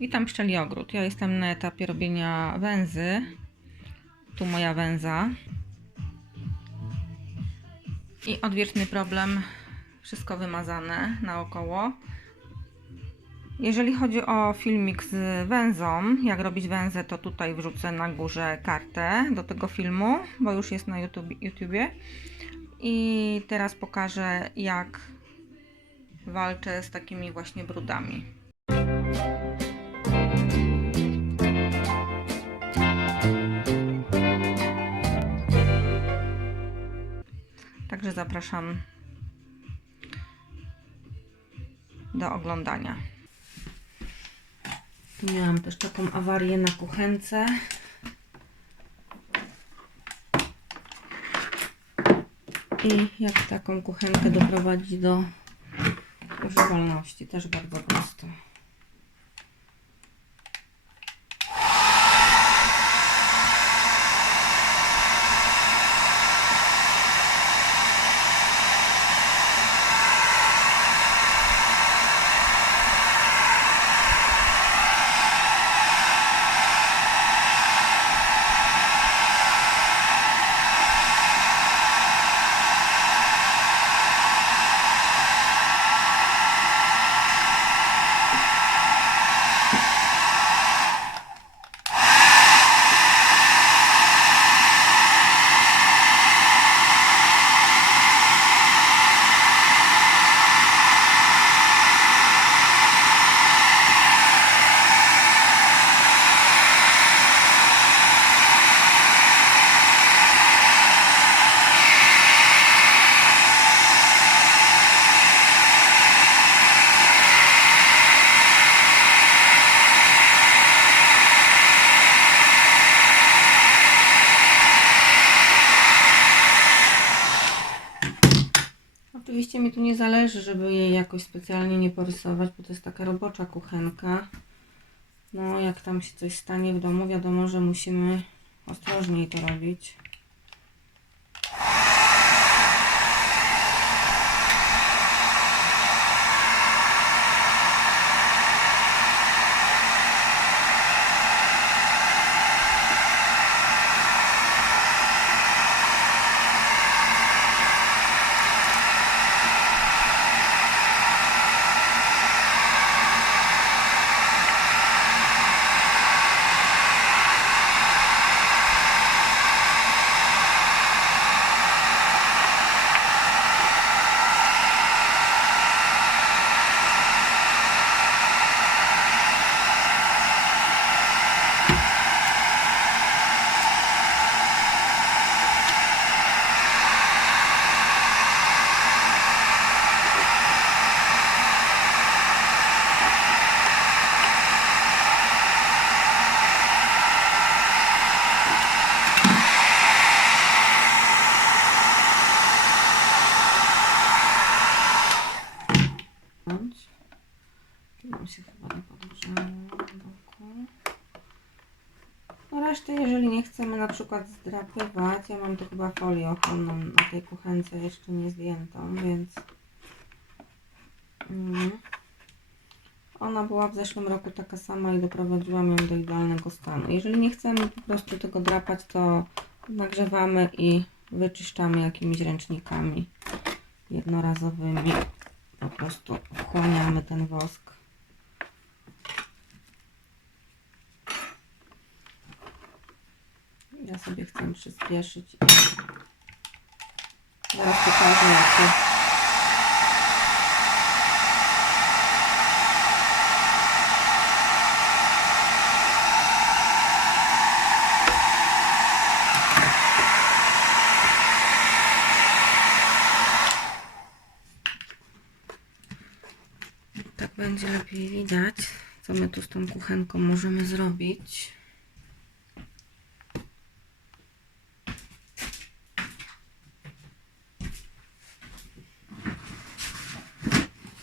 Witam pszczeli ogród. Ja jestem na etapie robienia węzy. Tu moja węza. I odwiertny problem. Wszystko wymazane naokoło. Jeżeli chodzi o filmik z węzą, jak robić węzę, to tutaj wrzucę na górze kartę do tego filmu, bo już jest na YouTube, YouTubie. I teraz pokażę, jak walczę z takimi właśnie brudami. Także zapraszam do oglądania. Tu miałam też taką awarię na kuchence. I jak taką kuchenkę doprowadzić do używalności? Też bardzo prosto. Oczywiście mi tu nie zależy, żeby jej jakoś specjalnie nie porysować, bo to jest taka robocza kuchenka. No, jak tam się coś stanie w domu, wiadomo, że musimy ostrożniej to robić. Bądź. Tu nam się chyba nie podgrzało na boku. No resztę, jeżeli nie chcemy na przykład zdrapywać, ja mam tu chyba folię ochronną na tej kuchence jeszcze nie zdjętą, więc mm. ona była w zeszłym roku taka sama i doprowadziłam ją do idealnego stanu. Jeżeli nie chcemy po prostu tego drapać, to nagrzewamy i wyczyszczamy jakimiś ręcznikami jednorazowymi po prostu wchłaniamy ten wosk. Ja sobie chcę przyspieszyć zaraz pokażę jak to Tak będzie lepiej widać, co my tu z tą kuchenką możemy zrobić.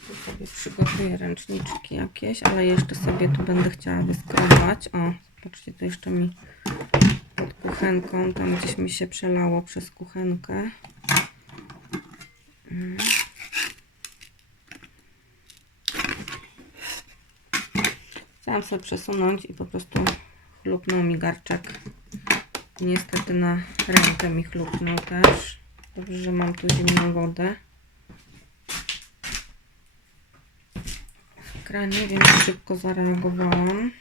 Tu sobie przygotuję ręczniczki jakieś, ale jeszcze sobie tu będę chciała wyskrobać. O, zobaczcie, tu jeszcze mi pod kuchenką, tam gdzieś mi się przelało przez kuchenkę. Mm. Chciałam sobie przesunąć i po prostu chlupnął mi garczek. Niestety na rękę mi chlupnął też. Dobrze, że mam tu zimną wodę. W kranie, więc szybko zareagowałam.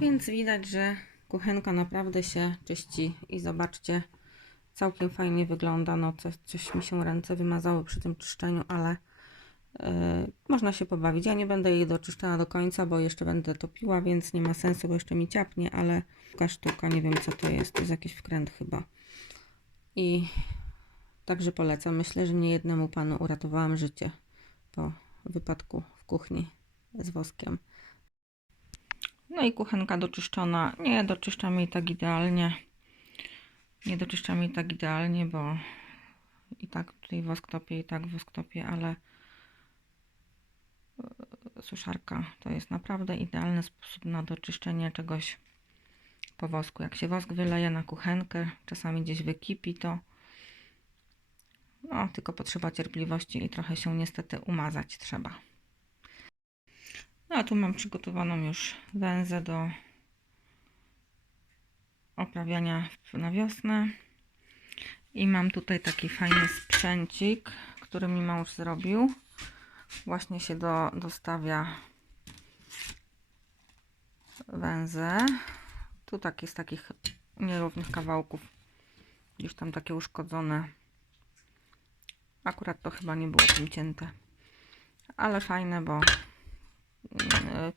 Więc widać, że kuchenka naprawdę się czyści i zobaczcie, całkiem fajnie wygląda. No coś, coś mi się ręce wymazały przy tym czyszczeniu, ale yy, można się pobawić. Ja nie będę jej doczyszczała do końca, bo jeszcze będę topiła, więc nie ma sensu, bo jeszcze mi ciapnie, ale taka sztuka, nie wiem co to jest, to jest jakiś wkręt chyba. I także polecam. Myślę, że nie jednemu panu uratowałam życie po wypadku w kuchni z woskiem. No i kuchenka doczyszczona. Nie doczyszczam jej tak idealnie. Nie doczyszczam jej tak idealnie, bo i tak tutaj wosk topię, i tak wosk topię, ale e, suszarka to jest naprawdę idealny sposób na doczyszczenie czegoś po wosku. Jak się wosk wyleje na kuchenkę, czasami gdzieś wykipi, to no, tylko potrzeba cierpliwości i trochę się niestety umazać trzeba. No a tu mam przygotowaną już węzę do oprawiania na wiosnę. I mam tutaj taki fajny sprzęcik, który mi mąż zrobił. Właśnie się do, dostawia węzę. Tu taki z takich nierównych kawałków. Gdzieś tam takie uszkodzone. Akurat to chyba nie było tym cięte. Ale fajne, bo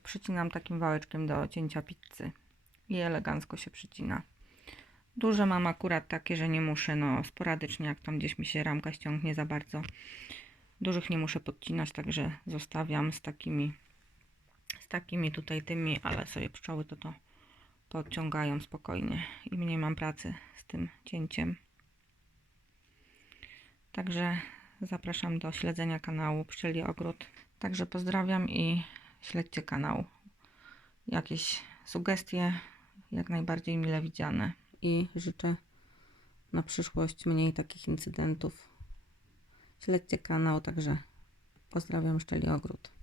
przycinam takim wałeczkiem do cięcia pizzy i elegancko się przycina. Duże mam akurat takie, że nie muszę, no sporadycznie jak tam gdzieś mi się ramka ściągnie za bardzo. Dużych nie muszę podcinać, także zostawiam z takimi z takimi tutaj tymi, ale sobie pszczoły to to podciągają spokojnie i mniej mam pracy z tym cięciem. Także zapraszam do śledzenia kanału Pszczeli Ogród. Także pozdrawiam i śledźcie kanał. Jakieś sugestie jak najbardziej mile widziane i życzę na przyszłość mniej takich incydentów. Śledźcie kanał, także pozdrawiam Szczeli Ogród.